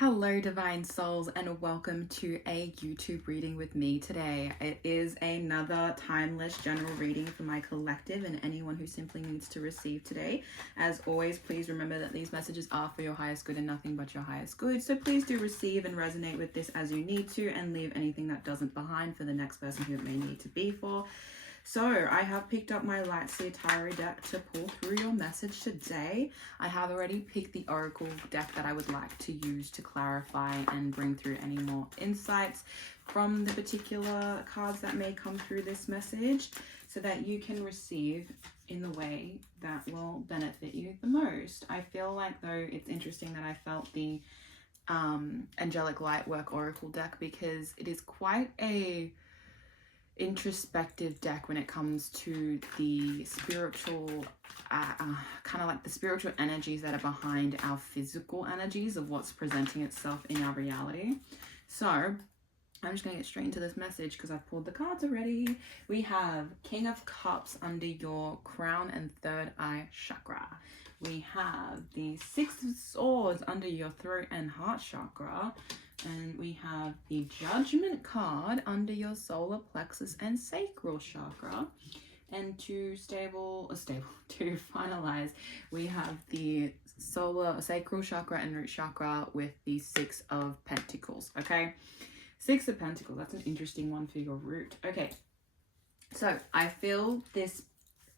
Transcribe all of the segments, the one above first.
Hello divine souls, and welcome to a YouTube reading with me today. It is another timeless general reading for my collective and anyone who simply needs to receive today. As always, please remember that these messages are for your highest good and nothing but your highest good. So please do receive and resonate with this as you need to, and leave anything that doesn't behind for the next person who it may need to be for. So I have picked up my Lightseer Tarot deck to pull through your message today. I have already picked the Oracle deck that I would like to use to clarify and bring through any more insights from the particular cards that may come through this message, so that you can receive in the way that will benefit you the most. I feel like, though, it's interesting that I felt the Angelic Lightwork Oracle deck, because it is quite a introspective deck when it comes to the spiritual kind of like the spiritual energies that are behind our physical energies of what's presenting itself in our reality. So I'm just going to get straight into this message because I've pulled the cards already. We have King of Cups under your crown and third eye chakra. We have the Six of Swords under your throat and heart chakra. And we have the Judgment card under your solar plexus and sacral chakra. And to finalize, we have the sacral chakra and root chakra with the Six of Pentacles. Okay, Six of Pentacles, that's an interesting one for your root. Okay, so I feel this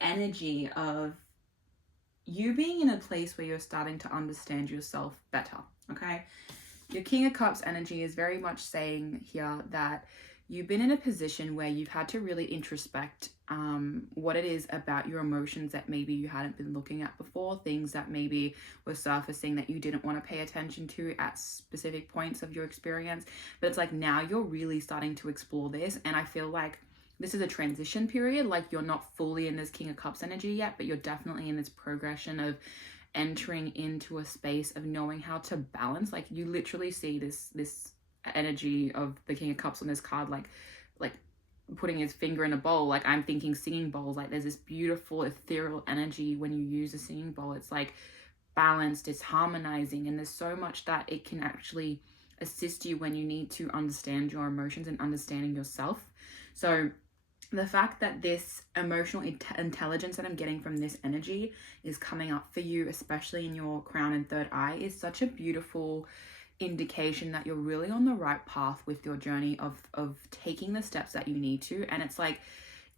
energy of you being in a place where you're starting to understand yourself better. Okay, your King of Cups energy is very much saying here that you've been in a position where you've had to really introspect what it is about your emotions that maybe you hadn't been looking at before, things that maybe were surfacing that you didn't want to pay attention to at specific points of your experience. But it's like now you're really starting to explore this, and I feel like this is a transition period. Like you're not fully in this King of Cups energy yet, but you're definitely in this progression of entering into a space of knowing how to balance. Like you literally see this energy of the King of Cups on this card, like putting his finger in a bowl. Like I'm thinking singing bowls. Like there's this beautiful ethereal energy when you use a singing bowl. It's like balanced, it's harmonizing, and there's so much that it can actually assist you when you need to understand your emotions and understanding yourself. So the fact that this emotional intelligence that I'm getting from this energy is coming up for you, especially in your crown and third eye, is such a beautiful indication that you're really on the right path with your journey of taking the steps that you need to. And it's like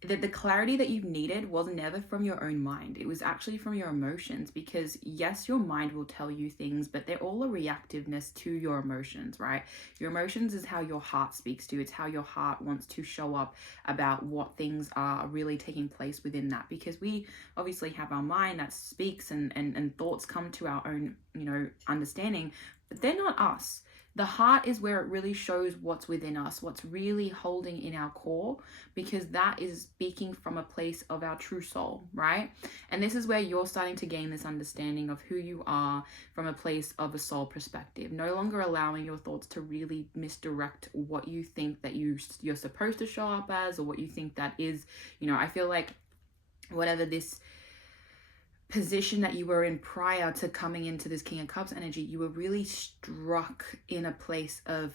the clarity that you've needed was never from your own mind. It was actually from your emotions, because yes, your mind will tell you things, but they're all a reactiveness to your emotions, right? Your emotions is how your heart speaks to you. It's how your heart wants to show up about what things are really taking place within that, because we obviously have our mind that speaks and thoughts come to our own, understanding, but they're not us. The heart is where it really shows what's within us, what's really holding in our core, because that is speaking from a place of our true soul, right? And this is where you're starting to gain this understanding of who you are from a place of a soul perspective, no longer allowing your thoughts to really misdirect what you think that you're supposed to show up as, or what you think that is, I feel like whatever this position that you were in prior to coming into this King of Cups energy, you were really struck in a place of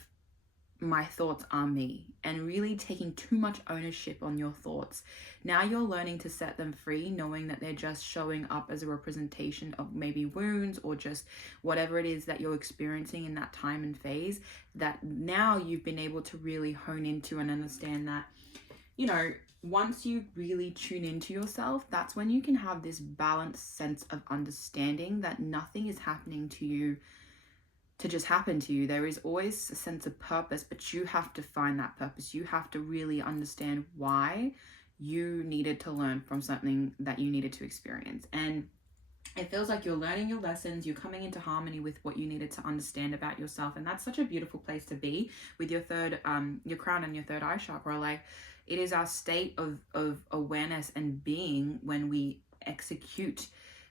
my thoughts are me, and really taking too much ownership on your thoughts. Now you're learning to set them free, knowing that they're just showing up as a representation of maybe wounds or just whatever it is that you're experiencing in that time and phase, that now you've been able to really hone into and understand that, once you really tune into yourself, that's when you can have this balanced sense of understanding that nothing is happening to you to just happen to you. There is always a sense of purpose, but you have to find that purpose. You have to really understand why you needed to learn from something that you needed to experience. And it feels like you're learning your lessons, you're coming into harmony with what you needed to understand about yourself. And that's such a beautiful place to be with your your crown and your third eye chakra. Like, it is our state of awareness and being when we execute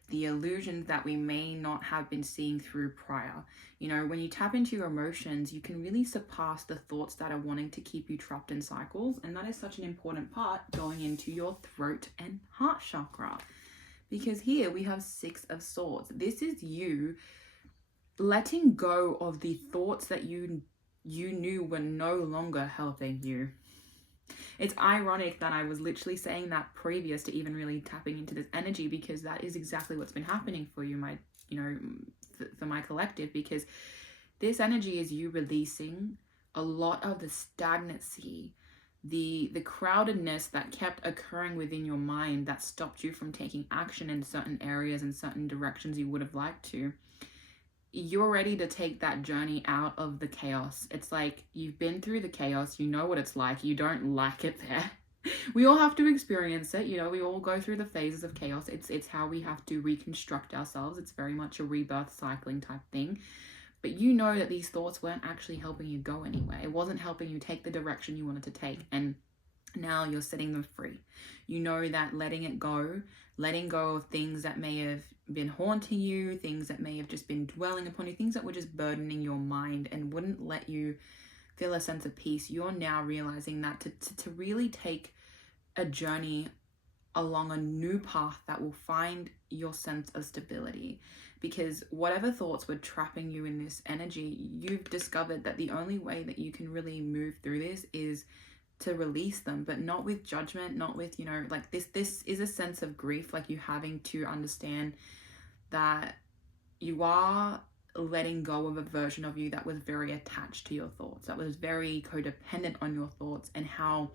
the illusions that we may not have been seeing through prior. When you tap into your emotions, you can really surpass the thoughts that are wanting to keep you trapped in cycles. And that is such an important part going into your throat and heart chakra. Because here we have Six of Swords. This is you letting go of the thoughts that you knew were no longer helping you. It's ironic that I was literally saying that previous to even really tapping into this energy, because that is exactly what's been happening for you, for my collective, because this energy is you releasing a lot of the stagnancy, the crowdedness that kept occurring within your mind that stopped you from taking action in certain areas and certain directions you would have liked to. You're ready to take that journey out of the chaos. It's like you've been through the chaos, you know what it's like, you don't like it there. We all have to experience it, we all go through the phases of chaos. It's how we have to reconstruct ourselves. It's very much a rebirth cycling type thing. But you know that these thoughts weren't actually helping you go anywhere. It wasn't helping you take the direction you wanted to take. And now you're setting them free. You know that letting go of things that may have been haunting you, things that may have just been dwelling upon you, things that were just burdening your mind and wouldn't let you feel a sense of peace. You're now realizing that to really take a journey along a new path that will find your sense of stability. Because whatever thoughts were trapping you in this energy, you've discovered that the only way that you can really move through this is to release them, but not with judgment, not with, this is a sense of grief, like you having to understand that you are letting go of a version of you that was very attached to your thoughts, that was very codependent on your thoughts, and how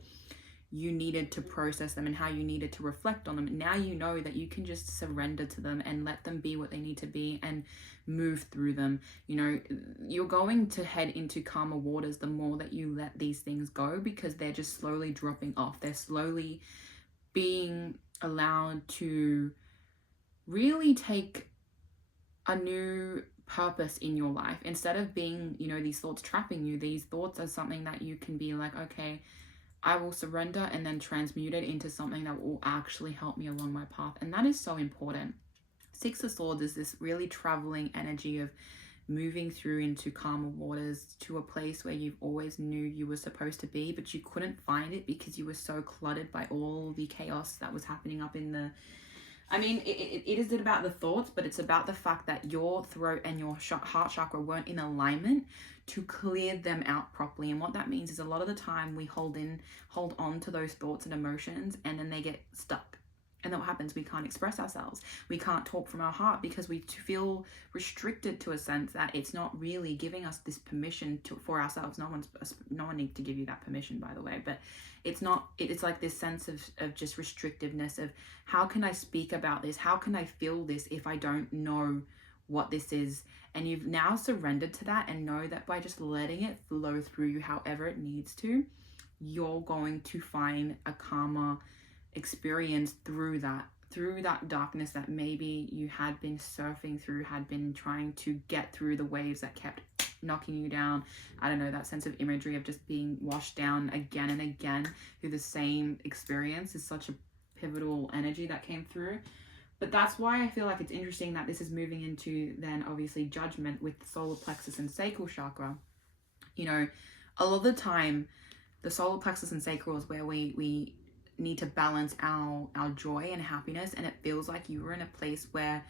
you needed to process them and how you needed to reflect on them. Now you know that you can just surrender to them and let them be what they need to be and move through them. You're going to head into calmer waters the more that you let these things go, because they're just slowly dropping off. They're slowly being allowed to really take a new purpose in your life. Instead of being, these thoughts trapping you, these thoughts are something that you can be like, okay, I will surrender and then transmute it into something that will actually help me along my path. And that is so important. Six of Swords is this really traveling energy of moving through into calmer waters, to a place where you've always knew you were supposed to be, but you couldn't find it because you were so cluttered by all the chaos that was happening up in the... it isn't about the thoughts, but it's about the fact that your throat and your heart chakra weren't in alignment to clear them out properly. And what that means is a lot of the time we hold on to those thoughts and emotions, and then they get stuck. And then what happens? We can't express ourselves. We can't talk from our heart because we feel restricted to a sense that it's not really giving us this permission for ourselves. No one needs to give you that permission, by the way, but it's like this sense of just restrictiveness of, how can I speak about this? How can I feel this if I don't know what this is? And you've now surrendered to that, and know that by just letting it flow through you however it needs to, you're going to find a calmer experience through that darkness that maybe you had been surfing through, had been trying to get through the waves that kept knocking you down. I don't know, that sense of imagery of just being washed down again and again through the same experience is such a pivotal energy that came through. But that's why I feel like it's interesting that this is moving into then obviously judgment with the solar plexus and sacral chakra. A lot of the time the solar plexus and sacral is where we need to balance our joy and happiness, and it feels like you were in a place where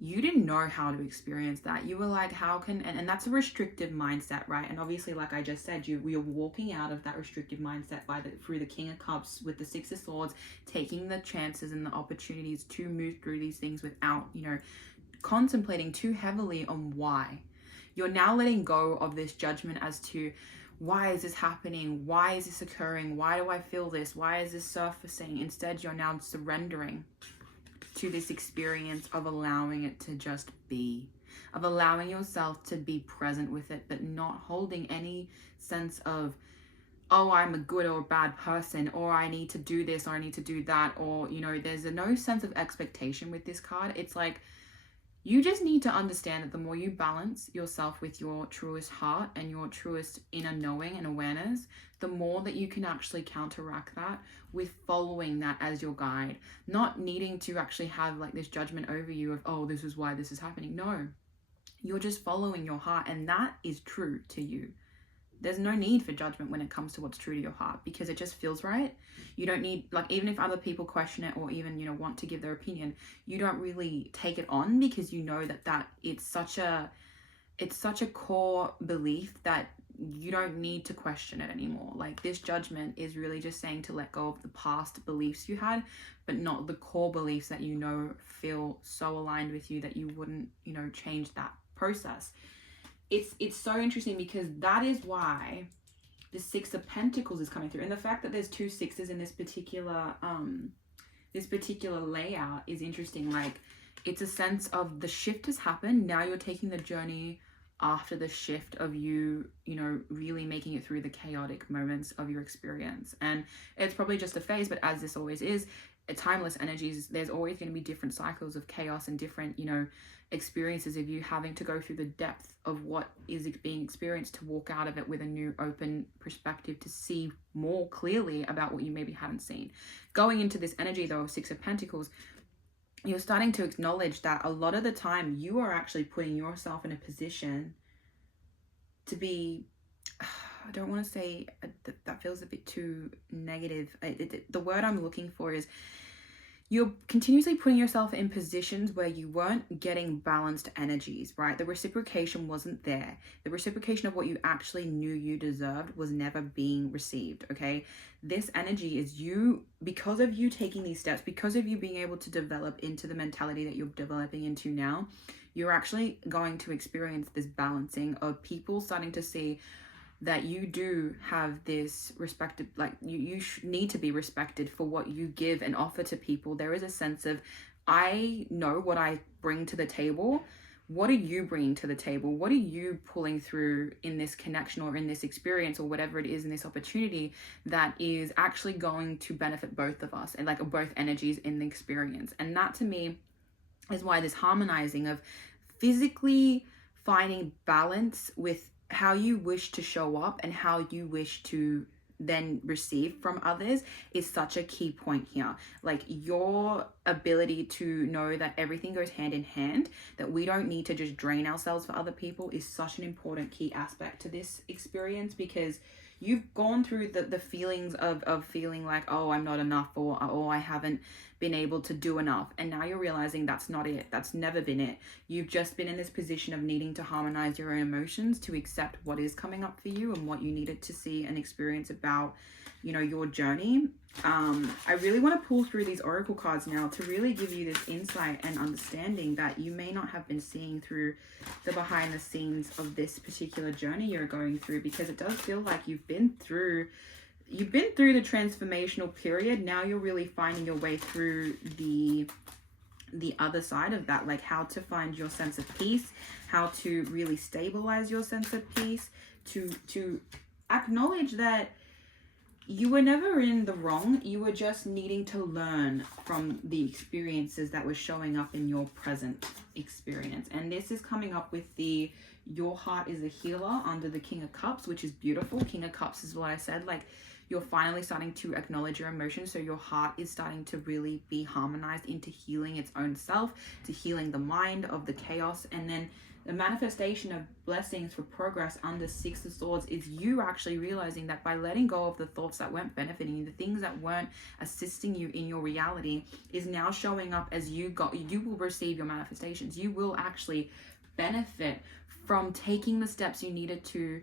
you didn't know how to experience that. You were like, how can, and that's a restrictive mindset, right? And obviously, like I just said, we are walking out of that restrictive mindset through the King of Cups with the Six of Swords, taking the chances and the opportunities to move through these things without, contemplating too heavily on why. You're now letting go of this judgment as to, why is this happening? Why is this occurring? Why do I feel this? Why is this surfacing? Instead, you're now surrendering to this experience of allowing it to just be, of allowing yourself to be present with it, but not holding any sense of, oh, I'm a good or bad person, or I need to do this, or I need to do that, or, there's no sense of expectation with this card. It's like, you just need to understand that the more you balance yourself with your truest heart and your truest inner knowing and awareness, the more that you can actually counteract that with following that as your guide. Not needing to actually have like this judgment over you of, oh, this is why this is happening. No, you're just following your heart, and that is true to you. There's no need for judgment when it comes to what's true to your heart, because it just feels right. You don't need, like, even if other people question it or even, want to give their opinion, you don't really take it on, because you know that it's such a it's such a core belief that you don't need to question it anymore. Like, this judgment is really just saying to let go of the past beliefs you had, but not the core beliefs that you know feel so aligned with you that you wouldn't, you know, change that process. It's so interesting, because that is why the Six of Pentacles is coming through, and the fact that there's 2 sixes in this particular layout is interesting. Like, it's a sense of the shift has happened. Now you're taking the journey after the shift of you know, really making it through the chaotic moments of your experience. And it's probably just a phase, but as this always is, timeless energies, there's always going to be different cycles of chaos and different, you know, experiences of you having to go through the depth of what is being experienced to walk out of it with a new open perspective, to see more clearly about what you maybe hadn't seen. Going into this energy though of Six of Pentacles, you're starting to acknowledge that a lot of the time you are actually putting yourself in a position to be, I don't want to say, that feels a bit too negative. The word I'm looking for is, you're continuously putting yourself in positions where you weren't getting balanced energies, right? The reciprocation wasn't there. The reciprocation of what you actually knew you deserved was never being received, okay? This energy is you, because of you taking these steps, because of you being able to develop into the mentality that you're developing into now, you're actually going to experience this balancing of people starting to see that you do have this respected, like you need to be respected for what you give and offer to people. There is a sense of, I know what I bring to the table. What are you bringing to the table? What are you pulling through in this connection or in this experience or whatever it is in this opportunity that is actually going to benefit both of us, and like both energies in the experience? And that to me is why this harmonizing of physically finding balance with how you wish to show up and how you wish to then receive from others is such a key point here. Like, your ability to know that everything goes hand in hand, that we don't need to just drain ourselves for other people, is such an important key aspect to this experience, because you've gone through the feelings of feeling like, oh, I'm not enough, or oh, I haven't been able to do enough. And now you're realizing that's not it. That's never been it. You've just been in this position of needing to harmonize your own emotions to accept what is coming up for you and what you needed to see and experience about, you know, your journey. I really want to pull through these oracle cards now to really give you this insight and understanding that you may not have been seeing through the behind the scenes of this particular journey you're going through, because it does feel like you've been through the transformational period. Now you're really finding your way through the other side of that, like how to find your sense of peace, how to really stabilize your sense of peace, to acknowledge that you were never in the wrong. You were just needing to learn from the experiences that were showing up in your present experience. And this is coming up with your heart is a healer under the King of Cups, which is beautiful. King of Cups is what I said, like, you're finally starting to acknowledge your emotions. So your heart is starting to really be harmonized into healing its own self, to healing the mind of the chaos. And then the manifestation of blessings for progress under Six of Swords is you actually realizing that by letting go of the thoughts that weren't benefiting you, the things that weren't assisting you in your reality, is now showing up as you will receive your manifestations. You will actually benefit from taking the steps you needed to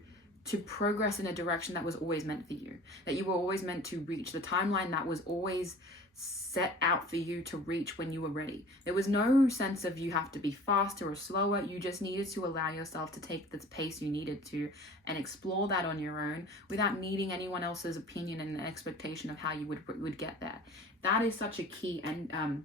progress in a direction that was always meant for you, that you were always meant to reach, the timeline that was always set out for you to reach when you were ready. There was no sense of you have to be faster or slower. You just needed to allow yourself to take the pace you needed to and explore that on your own without needing anyone else's opinion and expectation of how you would get there. That is such a key, and I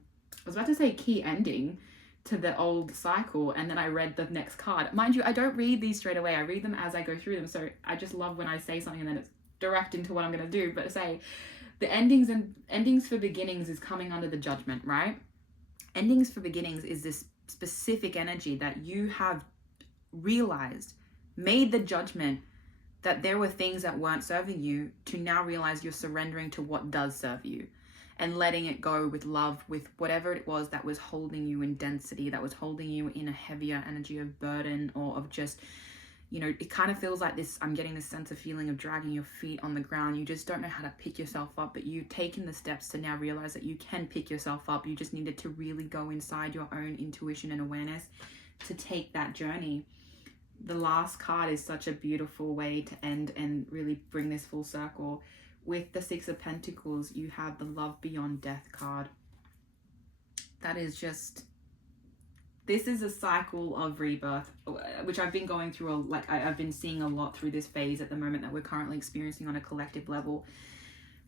was about to say key ending to the old cycle, and then I read the next card. Mind you, I don't read these straight away. I read them as I go through them. So I just love when I say something and then it's direct into what I'm going to do. But say the endings for beginnings is coming under the Judgment, right? Endings for beginnings is this specific energy that you have realized, made the judgment that there were things that weren't serving you, to now realize you're surrendering to what does serve you and letting it go with love, with whatever it was that was holding you in density, that was holding you in a heavier energy of burden, or of just, you know, it kind of feels like this, I'm getting this sense of feeling of dragging your feet on the ground. You just don't know how to pick yourself up, but you've taken the steps to now realize that you can pick yourself up. You just needed to really go inside your own intuition and awareness to take that journey. The last card is such a beautiful way to end and really bring this full circle. With the Six of Pentacles, you have the Love Beyond Death card. That is just, this is a cycle of rebirth, which I've been going through, I've been seeing a lot through this phase at the moment that we're currently experiencing on a collective level.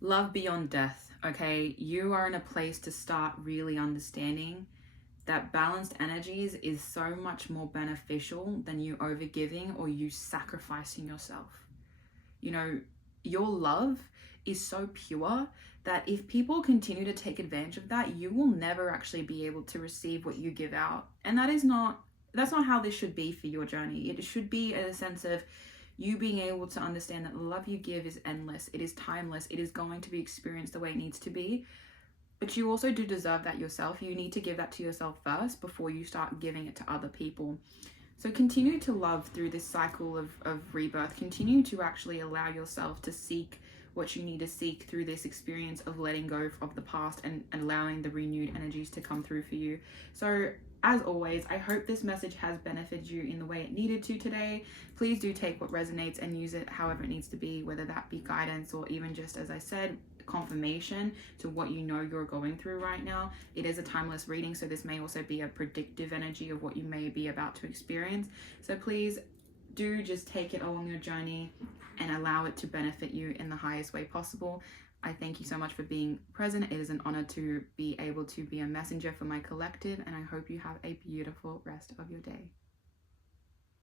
Love beyond death, okay? You are in a place to start really understanding that balanced energies is so much more beneficial than you overgiving or you sacrificing yourself. You know, your love is so pure that if people continue to take advantage of that, you will never actually be able to receive what you give out. And that's not how this should be for your journey. It should be a sense of you being able to understand that the love you give is endless, it is timeless, it is going to be experienced the way it needs to be. But you also do deserve that yourself. You need to give that to yourself first before you start giving it to other people. So continue to love through this cycle of rebirth. Continue to actually allow yourself to seek what you need to seek through this experience of letting go of the past and allowing the renewed energies to come through for you. So as always, I hope this message has benefited you in the way it needed to today. Please do take what resonates and use it however it needs to be, whether that be guidance or even just, as I said, confirmation to what you know you're going through right now. It is a timeless reading, so this may also be a predictive energy of what you may be about to experience. So please do just take it along your journey and allow it to benefit you in the highest way possible. I thank you so much for being present. It is an honor to be able to be a messenger for my collective, and I hope you have a beautiful rest of your day.